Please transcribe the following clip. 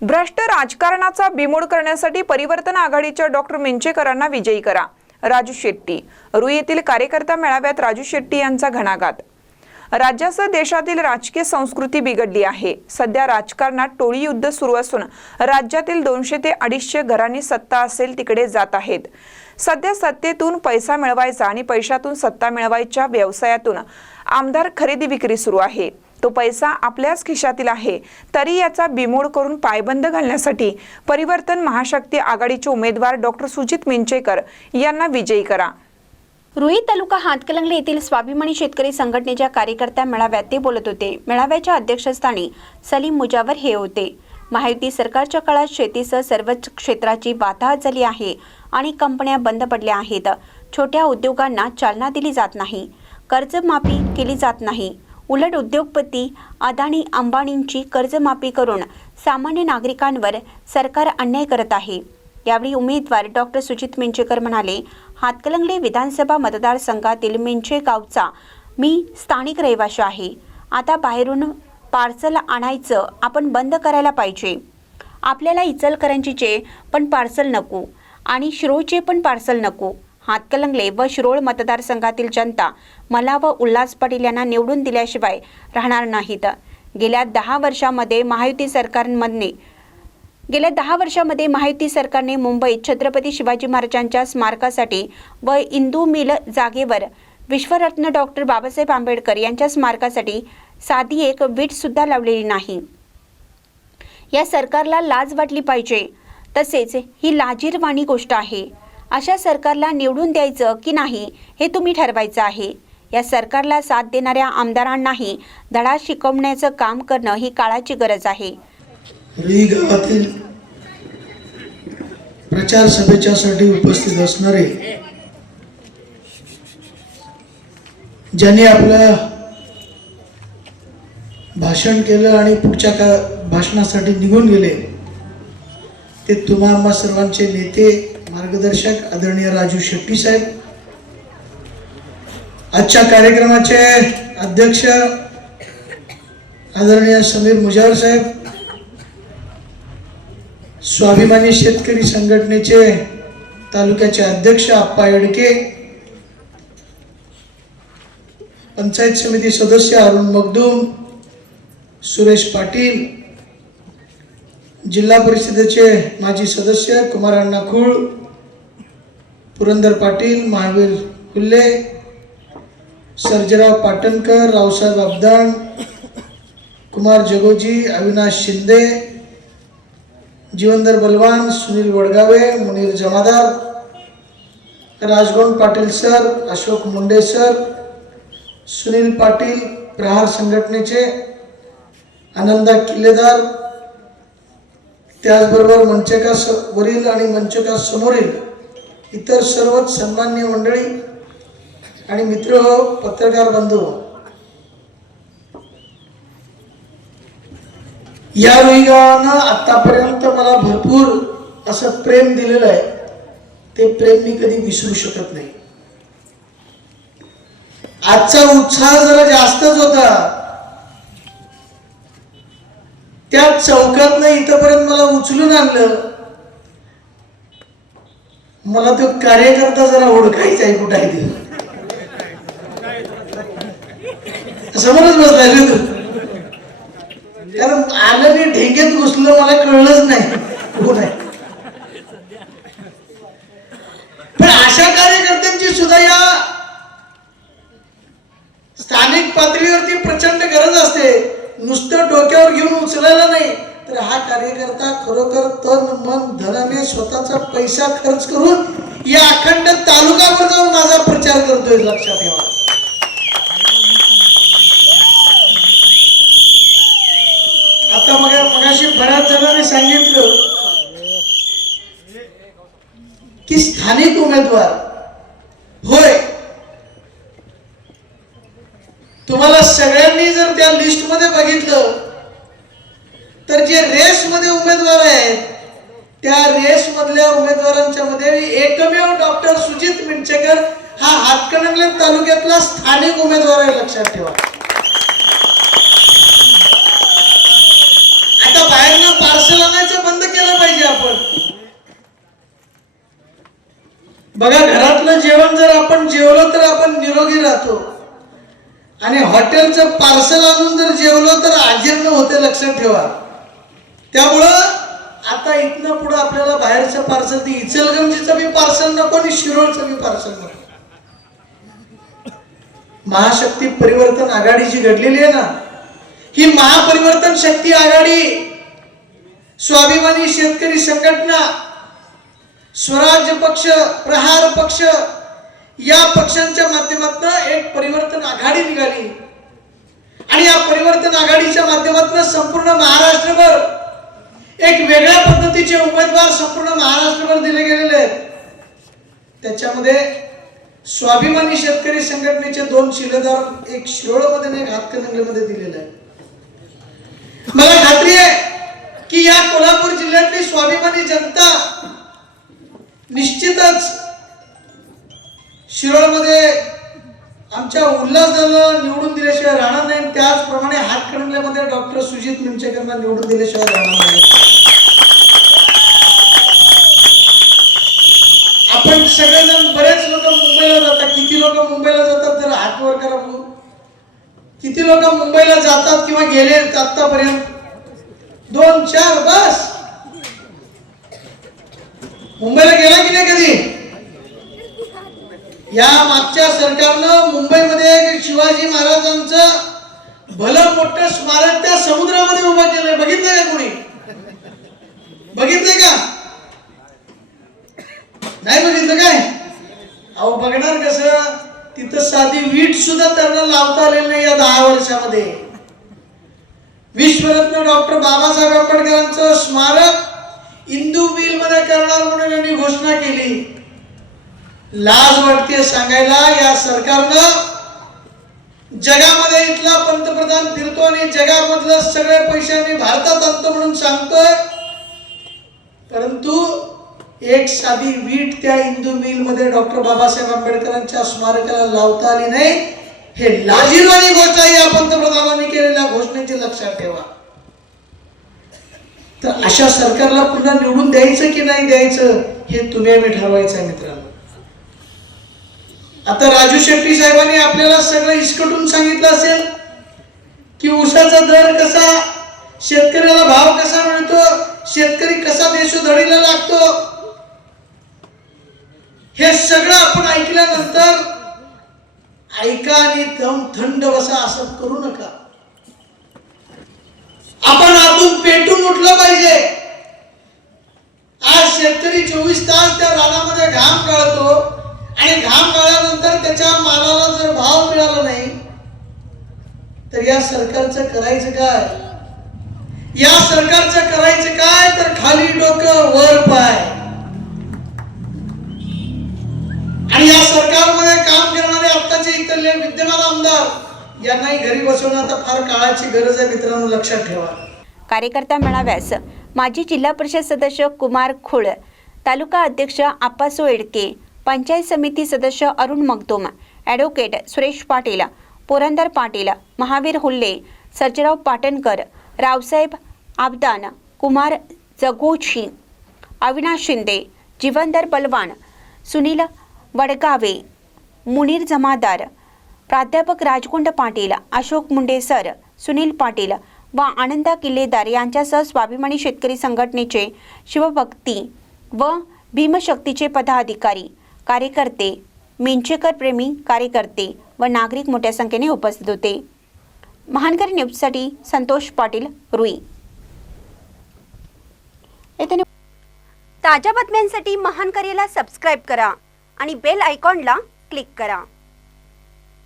भ्रष्ट राजकारणाचा बिमोड करण्यासाठी परिवर्तन आघाडीच्या डॉक्टर मेंचेकरांना विजयी करा. राजू शेट्टी. रुई येथील कार्यकर्ता मेळाव्यात राजू शेट्टी यांचा घणाघात. राज्यासह देशातील राजकीय संस्कृती बिघडली आहे. सध्या राजकारणात टोळी युद्ध सुरू असून राज्यातील 200 ते 250 घरांनी सत्ता असेल तिकडे जात आहेत. सध्या सत्तेतून पैसा मिळवायचा आणि पैशातून सत्ता मिळवायच्या व्यवसायातून आमदार खरेदी विक्री सुरू आहे. तो पैसा आपल्याच खिशातील आहे. तरी याचा बिमोड करून पायबंद घालण्यासाठी परिवर्तन महाशक्ती आघाडीचे उमेदवार डॉक्टर सुजित मेंचेकर यांना विजयी करा. रुई तालुका हातकलंगले येथील स्वाभिमानी शेतकरी संघटनेच्या कार्यकर्त्या मेळाव्यात ते बोलत होते. मेळाव्याच्या अध्यक्षस्थानी सलीम मुजावर हे होते. महायुती सरकारच्या काळात शेतीसह सर्वच क्षेत्राची वाताहत झाली आहे आणि कंपन्या बंद पडल्या आहेत. छोट्या उद्योगांना चालना दिली जात नाही. कर्जमाफी केली जात नाही. उलट उद्योगपती अदानी अंबानींची कर्जमाफी करून सामान्य नागरिकांवर सरकार अन्याय करत आहे. यावेळी उमेदवार डॉक्टर सुजित मेंचेकर म्हणाले, हातकलंगले विधानसभा मतदारसंघातील मेंचे गावचा मी स्थानिक रहिवासी आहे. आता बाहेरून पार्सल आणायचं आपण बंद करायला पाहिजे. आपल्याला इचलकरंजीचे पण पार्सल नको आणि शिरोळचे पण पार्सल नको. हातकलंगले व शिरोळ मतदारसंघातील जनता मला व उल्हास पाटील यांना निवडून दिल्याशिवाय राहणार नाहीत. गेल्या 10 वर्षामध्ये महायुती सरकारने मुंबईत छत्रपती शिवाजी महाराजांच्या स्मारकासाठी व इंदू मिल जागेवर विश्वरत्न डॉक्टर बाबासाहेब आंबेडकर यांच्या स्मारकासाठी साधी एक वीट सुद्धा लावलेली नाही. या सरकारला लाज वाटली पाहिजे. तसेच ही लाजिरवाणी गोष्ट आहे. अशा सरकारला निवडून द्यायचं की नाही हे तुम्ही ठरवायचं आहे. या सरकारला साथ देणाऱ्या आमदारांनाही धडा शिकवण्याचं काम करणं ही काळाची गरज आहे. रुई गावातील प्रचार सभेच्यासाठी उपस्थित असणारे ज्यांनी आपलं भाषण केलं आणि पुढच्या भाषणासाठी निघून गेले ते तुम्हा सर्वांचे नेते मार्गदर्शक आदरणीय राजू शेट्टी साहेब, आजच्या कार्यक्रमाचे अध्यक्ष आदरणीय समीर मुजावर साहेब, स्वाभिमानी शेतकरी संघटनेचे तालुक्याचे अध्यक्ष आप्पा येडके, पंचायत समिती सदस्य अरुण मगदूम, सुरेश पाटील, जिल्हा परिषदेचे माजी सदस्य कुमार अण्णा खुळ, पुरंदर पाटील, महावीर हुल्ले, सर्जेराव पाटणकर, रावसाहेब अब्दान, कुमार जगोजी, अविनाश शिंदे, जीवनधर बलवान, सुनील वडगावे, मुनीर जमादार, राजगोंड पाटील सर, अशोक मुंडे सर, सुनील पाटील, प्रहार संघटनेचे आनंदा किल्लेदार, त्याचबरोबर मंचका वरील आणि मंचका समोरील इतर सर्वच सन्माननीय मंडळी आणि मित्र, पत्रकार बंधू, या रुई गावानं आतापर्यंत मला भरपूर असं प्रेम दिलेलं आहे. ते प्रेम मी कधी विसरू शकत नाही. आजचा उत्साह जरा जास्तच होता. त्या चौकातनं इथपर्यंत मला उचलून आणलं. मला तो कार्यकर्ता जरा ओळखायचा आहे कुठे आहे ते समोरच बसलाय तू. कारण आलं मी ढेंगेत घुसलं मला कळलंच नाही कोण आहे. पण अशा कार्यकर्त्यांची सुद्धा या स्थानिक पातळीवरती प्रचंड गरज असते. नुसतं डोक्यावर घेऊन उचलायला नाही तर हा कार्यकर्ता खरोखर तन मन धनाने स्वतःचा पैसा खर्च करून या अखंड तालुक्यावर जाऊन माझा प्रचार करतोय. लक्षात ठेवा. आता मगाशी बऱ्याच जणांनी सांगितलं की स्थानिक उमेदवार होय. तुम्हाला सगळ्यांनी जर त्या लिस्ट मध्ये बघितलं तर जे रेस मध्ये उमेदवार आहेत त्या रेस मधल्या उमेदवारांच्या मध्ये एकमेव डॉक्टर सुजित मेंचेकर हा हातकणंगले तालुक्यातला स्थानिक उमेदवार आहे. लक्षात ठेवा. आता बाहेरनं पार्सल आणायचं बघा, घरातलं जेवण जर आपण जेवलो तर आपण निरोगी राहतो, आणि हॉटेलचं पार्सल आणून जर जेवलो तर अजीर्ण होते, लक्षात ठेवा. त्यामुळं आता इथनं पुढे आपल्याला बाहेरचं पार्सल, ती इचलगंजीचं बी पार्सल नको आणि शिरोळचं बी पार्सल नको. महाशक्ती परिवर्तन आघाडी जी घडलेली आहे ना, ही महापरिवर्तन शक्ती आघाडी, स्वाभिमानी शेतकरी संघटना, स्वराज्य पक्ष, प्रहार पक्ष, या पक्षांच्या माध्यमातून एक परिवर्तन आघाडी निघाली. आणि या परिवर्तन आघाडीच्या माध्यमातून संपूर्ण महाराष्ट्रभर एक वेगळ्या पद्धतीचे उमेदवार संपूर्ण महाराष्ट्रभर दिले गेलेले आहेत. त्याच्यामध्ये स्वाभिमानी शेतकरी संघटनेचे 2 शिलेदार, एक शिरोळमध्ये आणि एक हातकणंगलेमध्ये दिलेले आहे. मला खात्री आहे की या कोल्हापूर जिल्ह्यातली स्वाभिमानी जनता निश्चितच शिरोळमध्ये आमच्या उल्हासदादाला निवडून दिल्याशिवाय राहणार नाही. त्याचप्रमाणे हातकणंगलेमध्ये डॉक्टर सुजित मिंचेकरांना निवडून दिल्याशिवाय राहणार नाही. आपण सगळेजण, बरेच लोक मुंबईला जातात. किती लोक मुंबईला जातात जर हात वर करा बघू. किती लोक मुंबईला जातात किंवा गेले आतापर्यंत? 2-4 बस. मुंबईला गेला की नाही कधी? या मागच्या सरकारनं मुंबईमध्ये शिवाजी महाराजांचं भलं मोठं स्मारक त्या समुद्रामध्ये उभं केलंय. बघितलंय का कोणी? बघितलंय का? नाही बघितलं काय? अहो, बघणार कसं? तिथं साधी वीट सुद्धा त्यांना लावता आलेली नाही या 10 वर्षामध्ये. विश्वरत्न डॉक्टर बाबासाहेब आंबेडकरांचं स्मारक इंदू मिल मध्ये करणार म्हणून यांनी घोषणा केली. लाज वाटते सांगायला, या सरकारनं जगामध्ये इथला पंतप्रधान फिरतो आणि जगामधलं सगळे पैसे आम्ही भारतात आणतो म्हणून सांगतोय, परंतु एक साधी वीट त्या इंदू मिल मध्ये डॉक्टर बाबासाहेब आंबेडकरांच्या स्मारकाला लावता आली नाही. हे लाजिरवाणी गोष्ट आहे या पंतप्रधानांनी केलेल्या घोषणेची, लक्षात ठेवा. तर अशा सरकारला पुन्हा निवडून द्यायचं की नाही द्यायचं हे तुम्ही आम्ही ठरवायचं आहे मित्रांनो. आता राजू शेट्टी साहेबांनी आपल्याला सगळं इसकटून सांगितलं असेल की ऊसाचा दर कसा, शेतकऱ्याला भाव कसा मिळतो, शेतकरी कसा देशोधडीला लागतो. हे सगळं आपण ऐकल्यानंतर ऐका आणि दम थंड बसा, असं करू नका. आपण आतून पेटून उठलं पाहिजे. आज शेतकरी 24 तास त्या रानामध्ये घाम गाळतो आणि घाम गाळल्यानंतर त्याच्या मालाला जर भाव मिळाला नाही तर या सरकारचं करायचं काय? या सरकारचं करायचं काय? तर खाली डोकं वर पाय. आणि या सरकारमध्ये काम करणारे आत्ताचे इथले विद्यमान आमदार यांनाही घरी बसवणं आता फार काळाची गरज आहे मित्रांनो, लक्षात ठेवा. कार्यकर्ता मेळाव्यास माजी जिल्हा परिषद सदस्य कुमार खुळ, तालुका अध्यक्ष आप्पासो एडके, पंचायत समिती सदस्य अरुण मगदूम, ॲडव्होकेट सुरेश पाटील, पुरंदर पाटील, महावीर हुल्ले, सर्जेराव पाटणकर, रावसाहेब आबदान, कुमार जगोशी, अविनाश शिंदे, जीवनधर पलवान, सुनील वडगावे, मुनीर जमादार, प्राध्यापक राजकुंड पाटील, अशोक मुंडे सर, सुनील पाटील व आनंदा किल्लेदार यांच्यासह स्वाभिमानी शेतकरी संघटनेचे शिवभक्ती व भीमशक्तीचे पदाधिकारी, कार्यकर्ते, मिंचेकर प्रेमी कार्यकर्ते व नागरिक मोठ्या संख्येने उपस्थित होते. महानकरी न्यूजसाठी संतोष पाटील, रुई. ताज्या बातम्यांसाठी महानकरीला सबस्क्राईब करा आणि बेल आयकॉनला क्लिक करा.